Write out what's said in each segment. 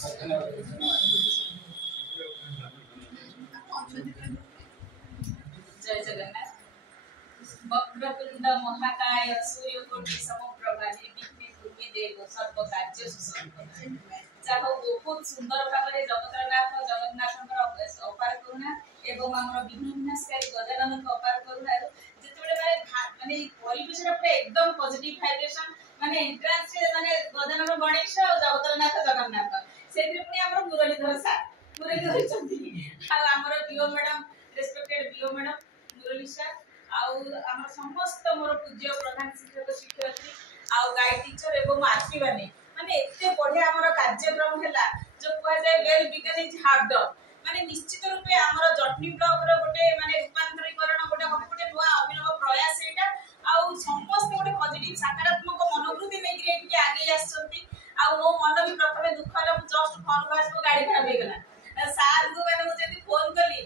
जय जगन्नाथ। वक्रतुंड महाकाय सूर्यकोटि समप्रभा निर्विघ्ने कुरु देव सर्व कार्य सुसंपन्ना। जाहो बहुत सुंदर भाବରେ जगतनाथ जगन्नाथଙ୍କର ଅପାର କରୁଣା ଏବଂ ଆମର ବିଘ୍ନବିନାଶକାରୀ ଗଜାନନଙ୍କ ଅପାର କରୁଣାରୁ ଯେତେବେଳେ ମାନେ ପରିବେଶରେ ପୁରା एकदम ପଜିଟିଭ ଭାଇବ୍ରେସନ ମାନେ ଏଣ୍ଟ୍ରାନ୍ସ ରେ ମାନେ ଗଜାନନ ଗଣେଶ ଆଉ ଜଗତନାଥ ଜଗନ୍ନାଥ ସେଇଥିରେ ପୁଣି ଆମର ମୁରଲୀଧର ସାର୍ ମୁରଲୀଧର ଚନ୍ତି ଆଉ ଆମର ବିଓ ମ୍ୟାଡମ ରେସ୍ପେକ୍ଟେଡ ବିଓ ମ୍ୟାଡମ मुरली सर आउ हम समस्त मोर पूज्य प्रधान शिक्षक शिक्षयित्री आउ गाइड टीचर एवं आरपी माने माने एते बढ़िया हमर कार्यक्रम हैला जो कुआ जाय well begun is hard done माने निश्चित रूपे हमर जटनी ब्लॉक रो गोटे माने रूपांतरीकरण गोटे गोटे नुआ अभिनव प्रयास एटा आउ समस्त गोटे पॉजिटिव सकारात्मक मनोवृत्ति नै कि एठी आगे आछंती आउ मो मन भी प्रथमे दुख होला जस्ट फोन वास को गाड़ी खराब हे गेला सार को माने जति फोन कली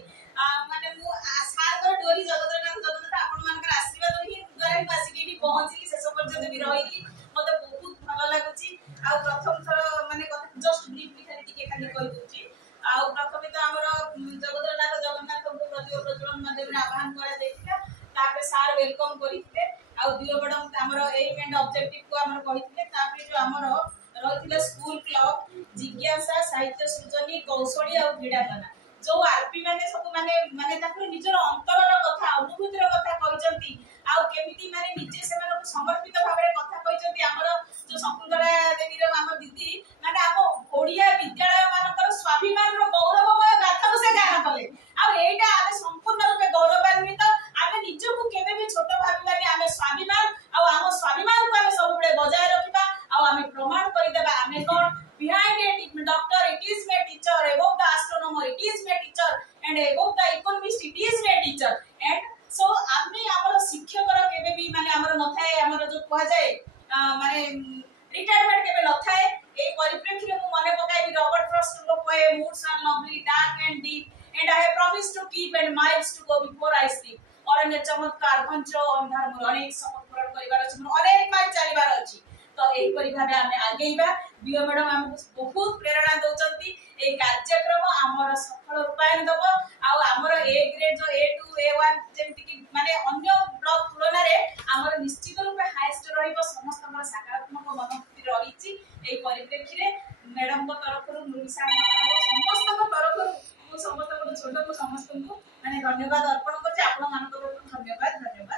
माने मु सार को डोरी जगतनाथ जगन्नाथ आपण मानकर आशीर्वाद ही द्वारा ही बासी की पहुंची शेष पर्यंत भी रही मते बहुत भलो लागुची आ प्रथम थर माने जस्ट ब्रीफली खाली कहि दूची आ प्रथमे तो हमर जगतनाथ जगन्नाथ को प्रतियो प्रज्वलन माध्यम रे आह्वान करा दैथिला तापे सार वेलकम करिथिले आ दियो मैडम हमर एम एंड ऑब्जेक्टिव को हमर कहिथिले तापे जो हमर रहिथिले स्कूल क्लब जिज्ञासा साहित्य सृजनी कौशली आ क्रीडांगना जो आरपी माने सब माने माने ताकर निजर अंतरर कथा अनुभूतिर कथा कहिसंती आ केमिति माने निजे से माने समर्पित भाबरे कथा कहिसंती हमर जो शकुंतला देवी रो हमर दीदी माने हम ओडिया विद्यालय मानकर स्वाभिमान रो गौरवमय गाथा को से गाना कले आ एटा आमे संपूर्ण रूपे गौरवान्वित आमे निजको केबे भी छोट भाबिबानी आमे स्वाभिमान आ हम स्वाभिमान को आमे सब बळे बजाय रखिबा आ आमे प्रमाण करि देबा आमे कोन behind it doctor it is my teacher above the astronomer it is my teacher and above the economist it is my teacher and so आमे हमर शिक्षक रो केबे भी माने हमर न थाए हमर जो कह जाय माने रिटायरमेंट केबे न थाए ए परिप्रेक्षी रे मु मने पकाई रॉबर्ट फ्रॉस्ट रो poem moods are lovely dark and deep and I have promised to keep and miles to go before I sleep अरण्य चमत्कार घंच अंधार मोर अनेक सपन पूर्ण करिवार अछि मोर अनेक माइल चलीबार अछि तो एही परि भाबे आमे आगेइबा बियो मैडम हमको बहुत प्रेरणा दउचंती ए कार्यक्रम हमर सफल रूपायन दबो आ हमर ए ग्रेड जो A2 A1 जेमति कि माने अन्य ब्लॉक तुलना रे हमर निश्चित रूपे हाईएस्ट रहिबो समस्त हमर सकारात्मक मनोवृत्ति रहिछि ए परिप्रेक्षी रे मैडम को तरफ रु मुनिसा समस्त को तरफ रु समस्त को छोट को समस्त को माने धन्यवाद अर्पण करछि आपण मानक धन्यवाद।